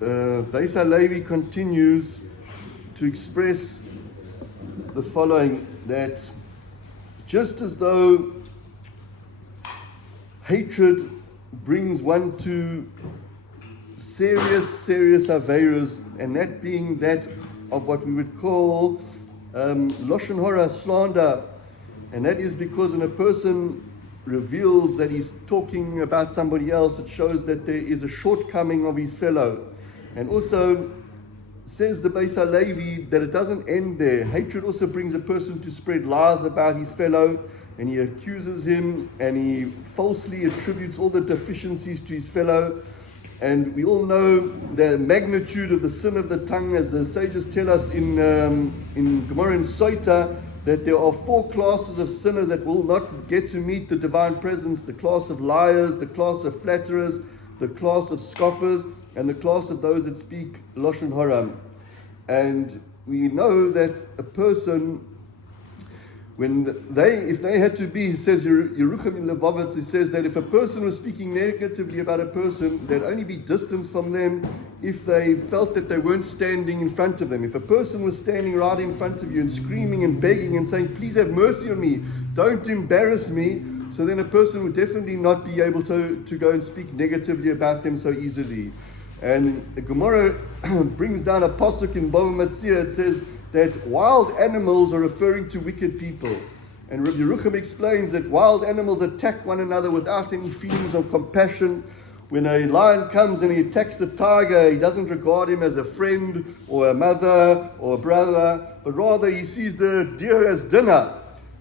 Beis HaLevi continues to express the following, that just as though hatred brings one to serious aveiros, and that being that of what we would call lashon hara, slander, and that is because when a person reveals that he's talking about somebody else, it shows that there is a shortcoming of his fellow. And also says the Beis HaLevi that it doesn't end there. Hatred also brings a person to spread lies about his fellow, and he accuses him and he falsely attributes all the deficiencies to his fellow. And we all know the magnitude of the sin of the tongue, as the sages tell us in Gemara and Soita, that there are 4 classes of sinners that will not get to meet the divine presence: the class of liars, the class of flatterers, the class of scoffers, and the class of those that speak lashon hara. And we know that a person, if they had to be, he says, Yerucham in Levavitz, he says that if a person was speaking negatively about a person, they'd only be distanced from them if they felt that they weren't standing in front of them. If a person was standing right in front of you and screaming and begging and saying, please have mercy on me, don't embarrass me, so then a person would definitely not be able to go and speak negatively about them so easily. And the Gemara brings down a pasuk in Bava Metzia. It says that wild animals are referring to wicked people. And Rabbi Yerucham explains that wild animals attack one another without any feelings of compassion. When a lion comes and he attacks the tiger, he doesn't regard him as a friend or a mother or a brother, but rather he sees the deer as dinner.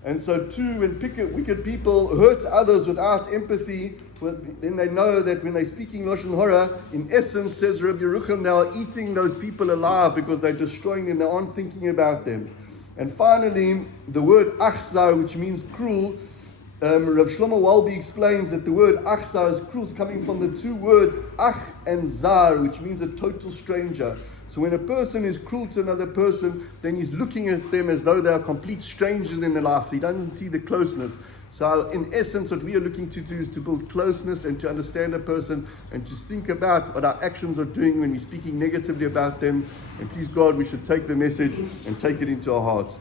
And so too, when wicked people hurt others without empathy, then they know that when they're speaking lashon hara, in essence, says Rabbi Yerucham, they are eating those people alive because they're destroying them, they aren't thinking about them. And finally, the word achzar, which means cruel, Rav Shlomo Walby explains that the word achzar is cruel, is coming from the 2 words ach and zar, which means a total stranger. So when a person is cruel to another person, then he's looking at them as though they are complete strangers in their life. He doesn't see the closeness. So in essence, what we are looking to do is to build closeness and to understand a person and to think about what our actions are doing when we're speaking negatively about them. And please God, we should take the message and take it into our hearts.